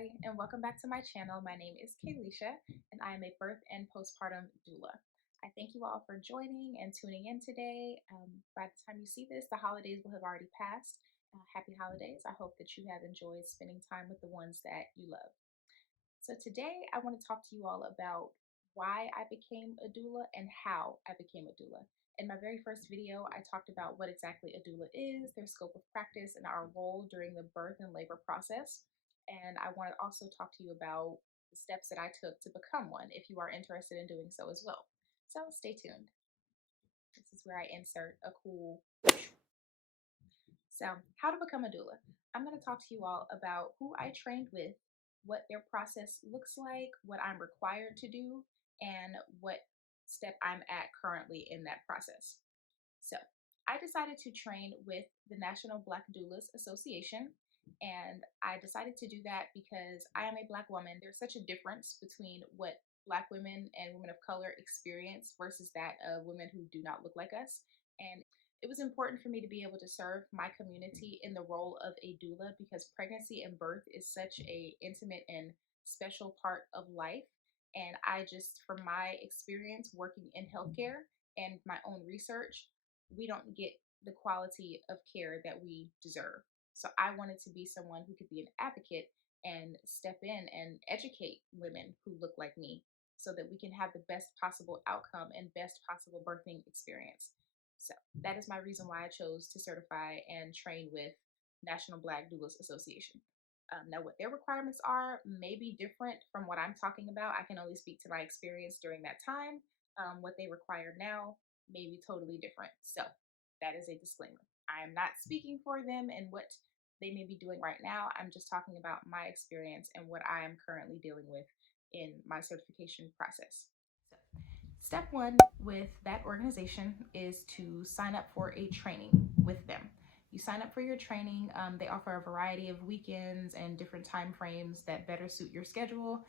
everybody, and welcome back to my channel. My name is Kaylisha, and I am a birth and postpartum doula. I thank you all for joining and tuning in today. By the time you see this, the holidays will have already passed. Happy holidays. I hope that you have enjoyed spending time with the ones that you love. So today I want to talk to you all about why I became a doula and how I became a doula. In my very first video, I talked about what exactly a doula is, their scope of practice, and our role during the birth and labor process. And I want to also talk to you about the steps that I took to become one if you are interested in doing so as well. So stay tuned. This is where I insert a cool. So, how to become a doula. I'm going to talk to you all about who I trained with, what their process looks like, what I'm required to do, and what step I'm at currently in that process. So, I decided to train with the National Black Doulas Association, and I decided to do that because I am a Black woman. There's such a difference between what Black women and women of color experience versus that of women who do not look like us. And it was important for me to be able to serve my community in the role of a doula because pregnancy and birth is such a intimate and special part of life. And I just, from my experience working in healthcare and my own research, we don't get the quality of care that we deserve. So I wanted to be someone who could be an advocate and step in and educate women who look like me so that we can have the best possible outcome and best possible birthing experience. So that is my reason why I chose to certify and train with National Black Doulas Association. Now, what their requirements are may be different from what I'm talking about. I can only speak to my experience during that time. What they require now may be totally different. So that is a disclaimer. I am not speaking for them and what they may be doing right now. I'm just talking about my experience and what I am currently dealing with in my certification process. So, step one with that organization is to sign up for a training with them. You sign up for your training. They offer a variety of weekends and different time frames that better suit your schedule.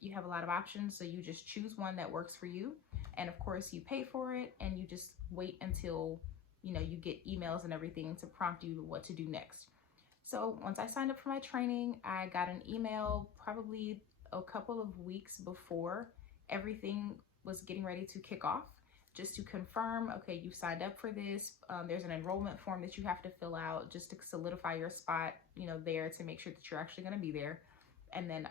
You have a lot of options, so you just choose one that works for you. And of course, you pay for it, and you just wait until you get emails and everything to prompt you what to do next. So once I signed up for my training, I got an email probably a couple of weeks before everything was getting ready to kick off, just to confirm, okay, you signed up for this. There's an enrollment form that you have to fill out just to solidify your spot, there to make sure that you're actually going to be there. And then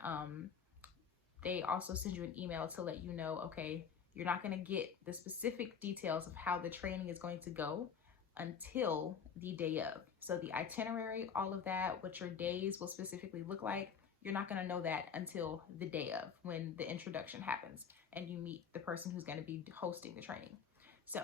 they also send you an email to let you know, okay, you're not going to get the specific details of how the training is going to go until the day of. So the itinerary, all of that, what your days will specifically look like, you're not going to know that until the day of, when the introduction happens and you meet the person who's going to be hosting the training. So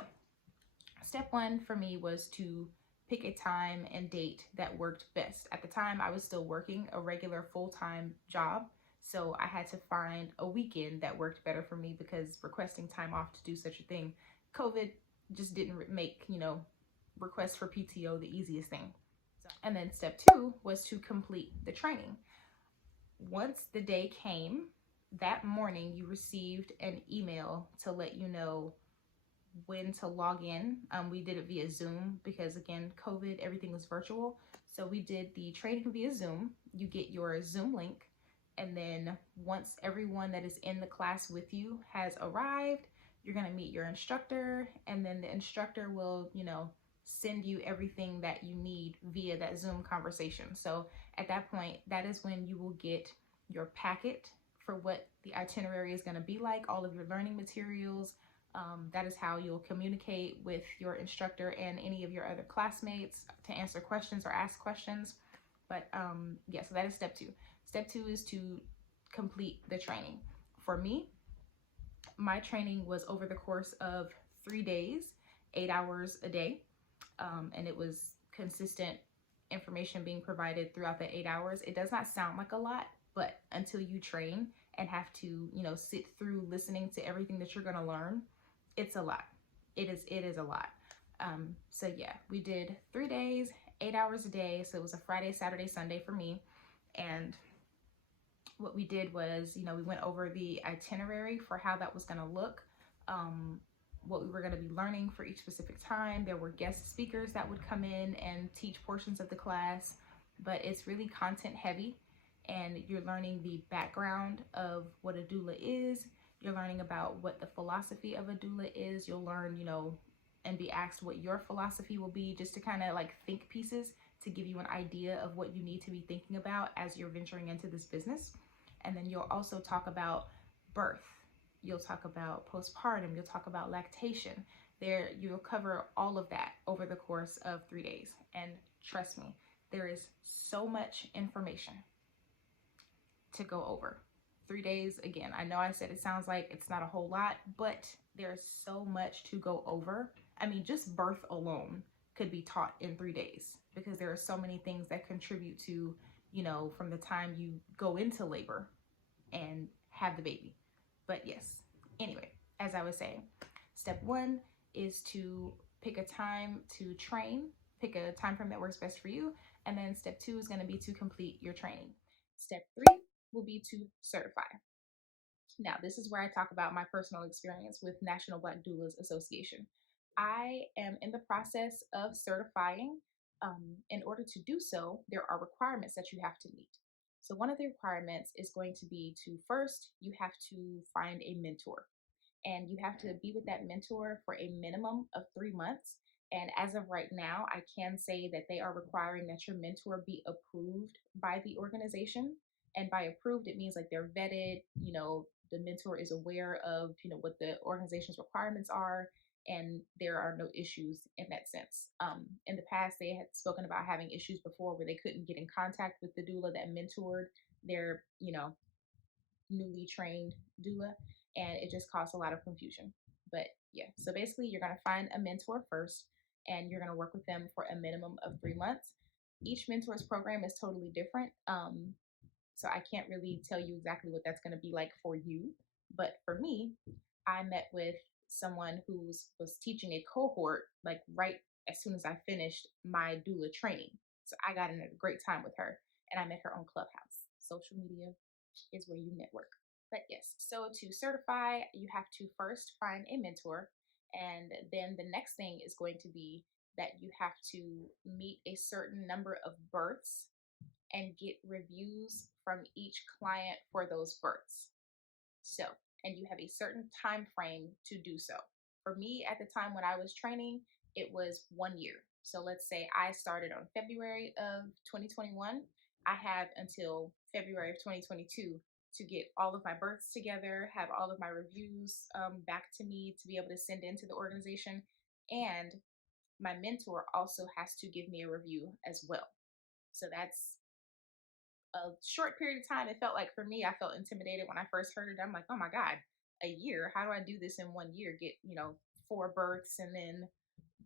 step one for me was to pick a time and date that worked best. At the time, I was still working a regular full-time job, so I had to find a weekend that worked better for me because requesting time off to do such a thing, COVID just didn't make, requests for PTO the easiest thing. And then step two was to complete the training. Once the day came, that morning you received an email to let you know when to log in. We did it via Zoom because, again, COVID, everything was virtual. So we did the training via Zoom. You get your Zoom link, and then once everyone that is in the class with you has arrived, you're going to meet your instructor, and then the instructor will, send you everything that you need via that Zoom conversation. So at that point, that is when you will get your packet for what the itinerary is going to be like, all of your learning materials. That is how you'll communicate with your instructor and any of your other classmates to answer questions or ask questions. But yeah, so that is step two. Step two is to complete the training. For me, my training was over the course of 3 days, 8 hours a day. And it was consistent information being provided throughout the 8 hours. It does not sound like a lot, but until you train and have to, sit through listening to everything that you're going to learn, it's a lot. It is a lot. So yeah, we did 3 days, 8 hours a day. So it was a Friday, Saturday, Sunday for me. And what we did was, we went over the itinerary for how that was going to look. What we were going to be learning for each specific time. There were guest speakers that would come in and teach portions of the class, but it's really content heavy. and you're learning the background of what a doula is. You're learning about what the philosophy of a doula is. You'll learn, and be asked what your philosophy will be, just to kind of like think pieces to give you an idea of what you need to be thinking about as you're venturing into this business. And then you'll also talk about birth. You'll talk about postpartum. You'll talk about lactation. There, you'll cover all of that over the course of 3 days. And trust me, there is so much information to go over. 3 days, again, I know I said it sounds like it's not a whole lot, but there's so much to go over. I mean, just birth alone could be taught in 3 days because there are so many things that contribute to, from the time you go into labor and have the baby. But yes, anyway, as I was saying, step one is to pick a time to train, pick a time frame that works best for you. And then step two is going to be to complete your training. Step three will be to certify. Now, this is where I talk about my personal experience with National Black Doulas Association. I am in the process of certifying. In order to do so, there are requirements that you have to meet. So, one of the requirements is going to be to first, you have to find a mentor, and you have to be with that mentor for a minimum of 3 months. And as of right now, I can say that they are requiring that your mentor be approved by the organization. And by approved, it means like they're vetted, the mentor is aware of, what the organization's requirements are, and there are no issues in that sense. In the past, they had spoken about having issues before where they couldn't get in contact with the doula that mentored their, newly trained doula, and it just caused a lot of confusion. But yeah, so basically, you're going to find a mentor first, and you're going to work with them for a minimum of 3 months. Each mentor's program is totally different. So I can't really tell you exactly what that's going to be like for you. But for me, I met with someone who was teaching a cohort like right as soon as I finished my doula training. So I got in a great time with her, and I met her on Clubhouse. Social media is where you network. But yes, so to certify, you have to first find a mentor. And then the next thing is going to be that you have to meet a certain number of births and get reviews from each client for those births. So, and you have a certain time frame to do so. For me, at the time when I was training, it was 1 year. So let's say I started on February of 2021. I have until February of 2022 to get all of my births together, have all of my reviews back to me to be able to send into the organization. And my mentor also has to give me a review as well. So that's a short period of time. It felt like, for me, I felt intimidated when I first heard it. I'm like, oh my God, a year? How do I do this in 1 year? Get, 4 births and then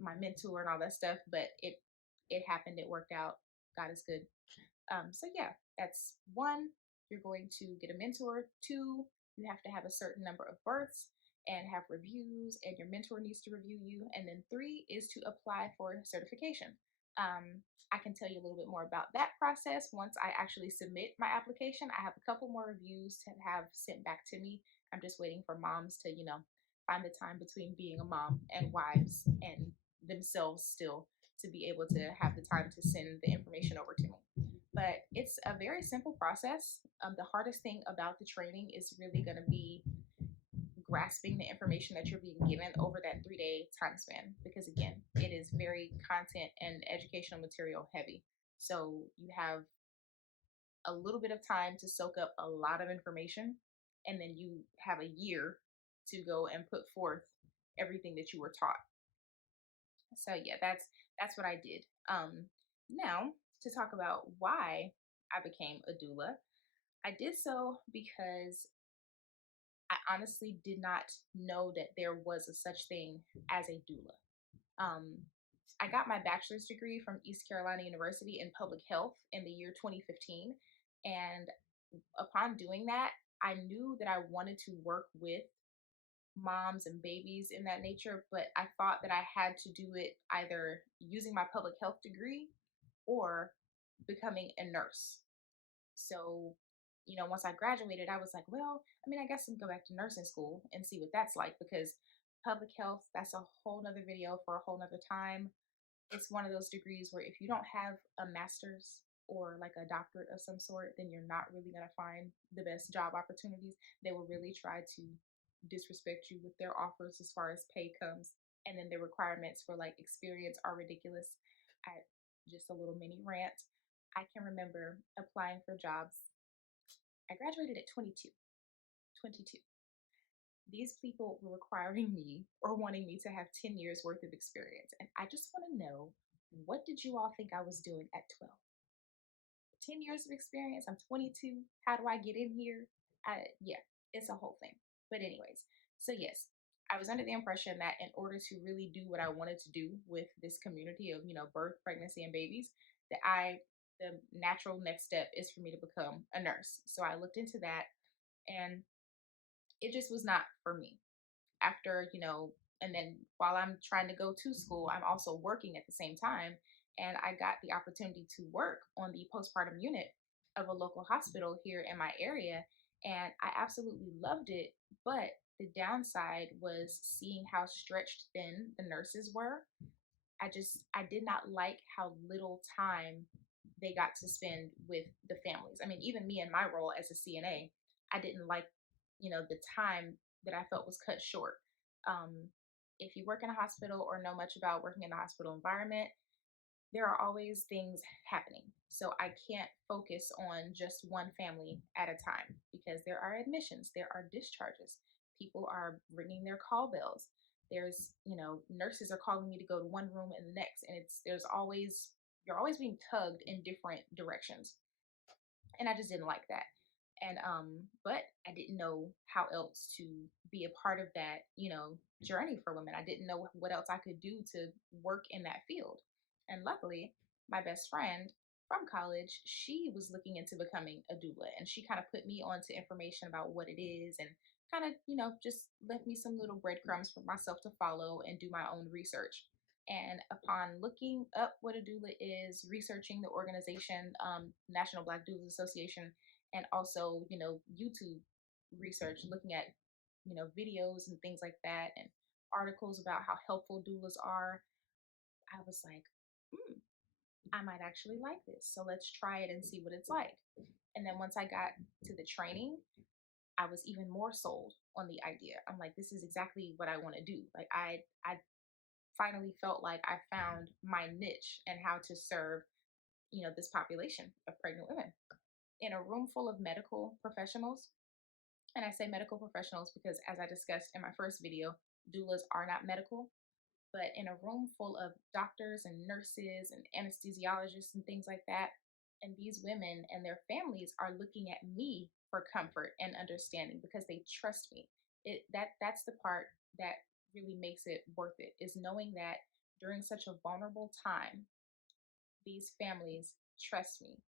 my mentor and all that stuff. But it happened. It worked out. God is good. So yeah, that's one. You're going to get a mentor. Two, you have to have a certain number of births and have reviews, and your mentor needs to review you. And then three is to apply for certification. I can tell you a little bit more about that process once I actually submit my application. I have a couple more reviews to have sent back to me. I'm just waiting for moms to, find the time between being a mom and wives and themselves still to be able to have the time to send the information over to me. But it's a very simple process. The hardest thing about the training is really going to be grasping the information that you're being given over that 3 day time span, because again, it is very content and educational material heavy. So you have a little bit of time to soak up a lot of information, and then you have a year to go and put forth everything that you were taught. So yeah, that's what I did. Now to talk about why I became a doula. I did so because I honestly did not know that there was a such thing as a doula. Um, I got my bachelor's degree from East Carolina University in public health in the year 2015. And upon doing that, I knew that I wanted to work with moms and babies in that nature, but I thought that I had to do it either using my public health degree or becoming a nurse. So, once I graduated, I was like, well, I mean, I guess I'll go back to nursing school and see what that's like, because public health, that's a whole nother video for a whole nother time. It's one of those degrees where if you don't have a master's or like a doctorate of some sort, then you're not really going to find the best job opportunities. They will really try to disrespect you with their offers as far as pay comes. And then the requirements for like experience are ridiculous. I just a little mini rant. I can remember applying for jobs. I graduated at 22. 22. These people were requiring me or wanting me to have 10 years worth of experience. And I just want to know, what did you all think I was doing at 12? 10 years of experience. I'm 22. How do I get in here? Yeah, it's a whole thing. But, anyways, so yes, I was under the impression that in order to really do what I wanted to do with this community of, birth, pregnancy, and babies, that the natural next step is for me to become a nurse. So I looked into that, and it just was not for me. After, and then while I'm trying to go to school, I'm also working at the same time. And I got the opportunity to work on the postpartum unit of a local hospital here in my area. And I absolutely loved it. But the downside was seeing how stretched thin the nurses were. I did not like how little time they got to spend with the families. I mean, even me in my role as a CNA, I didn't like, the time that I felt was cut short. Um, if you work in a hospital or know much about working in the hospital environment, there are always things happening. So I can't focus on just one family at a time because there are admissions, there are discharges, people are ringing their call bells. There's, nurses are calling me to go to one room and the next, and you're always being tugged in different directions. And I just didn't like that. And but I didn't know how else to be a part of that, journey for women. I didn't know what else I could do to work in that field. And luckily, my best friend from college, she was looking into becoming a doula, and she kind of put me onto information about what it is, and kind of, just left me some little breadcrumbs for myself to follow and do my own research. And upon looking up what a doula is, researching the organization, National Black Doulas Association, and also, YouTube research, looking at, videos and things like that, and articles about how helpful doulas are, I was like, hmm, I might actually like this. So let's try it and see what it's like. And then once I got to the training, I was even more sold on the idea. I'm like, this is exactly what I want to do. Like I finally felt like I found my niche and how to serve, this population of pregnant women. In a room full of medical professionals, and I say medical professionals because, as I discussed in my first video, doulas are not medical, but in a room full of doctors and nurses and anesthesiologists and things like that, and these women and their families are looking at me for comfort and understanding because they trust me. That's the part that really makes it worth it, is knowing that during such a vulnerable time, these families trust me,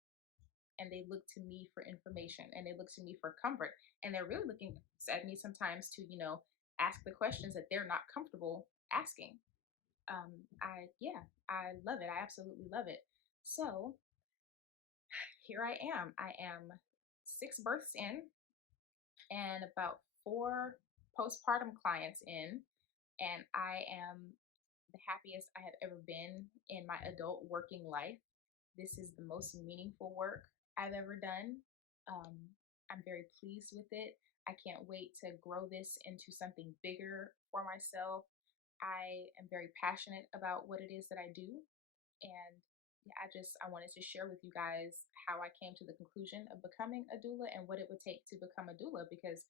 and they look to me for information, and they look to me for comfort, and they're really looking at me sometimes to, ask the questions that they're not comfortable asking. I love it. I absolutely love it. So here I am. I am 6 births in and about 4 postpartum clients in, and I am the happiest I have ever been in my adult working life. This is the most meaningful work I've ever done. Um, I'm very pleased with it. I can't wait to grow this into something bigger for myself. I am very passionate about what it is that I do. And yeah, I wanted to share with you guys how I came to the conclusion of becoming a doula and what it would take to become a doula. Because,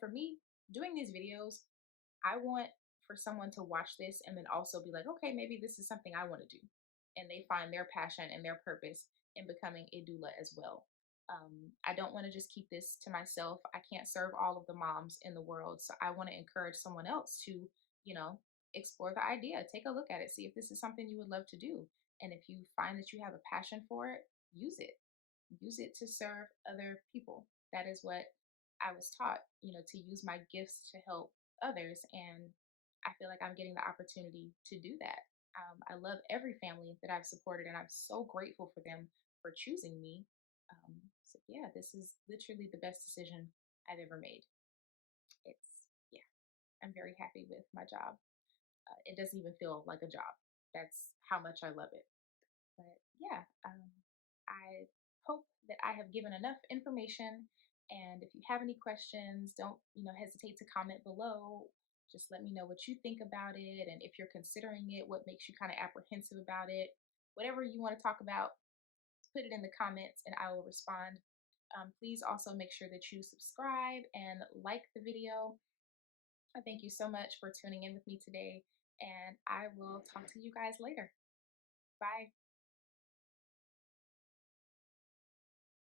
for me, doing these videos, I want for someone to watch this and then also be like, okay, maybe this is something I want to do. And they find their passion and their purpose in becoming a doula as well. I don't want to just keep this to myself. I can't serve all of the moms in the world. So I want to encourage someone else to, you know, explore the idea, take a look at it, see if this is something you would love to do. And if you find that you have a passion for it, use it. Use it to serve other people. That is what I was taught, to use my gifts to help others. And I feel like I'm getting the opportunity to do that. I love every family that I've supported, and I'm so grateful for them for choosing me. So, yeah, this is literally the best decision I've ever made. Yeah, I'm very happy with my job. It doesn't even feel like a job. That's how much I love it. But yeah, I hope that I have given enough information. And if you have any questions, don't hesitate to comment below. Just let me know what you think about it, and if you're considering it, what makes you kind of apprehensive about it. Whatever you want to talk about, put it in the comments and I will respond. Please also make sure that you subscribe and like the video. I thank you so much for tuning in with me today, and I will talk to you guys later. Bye.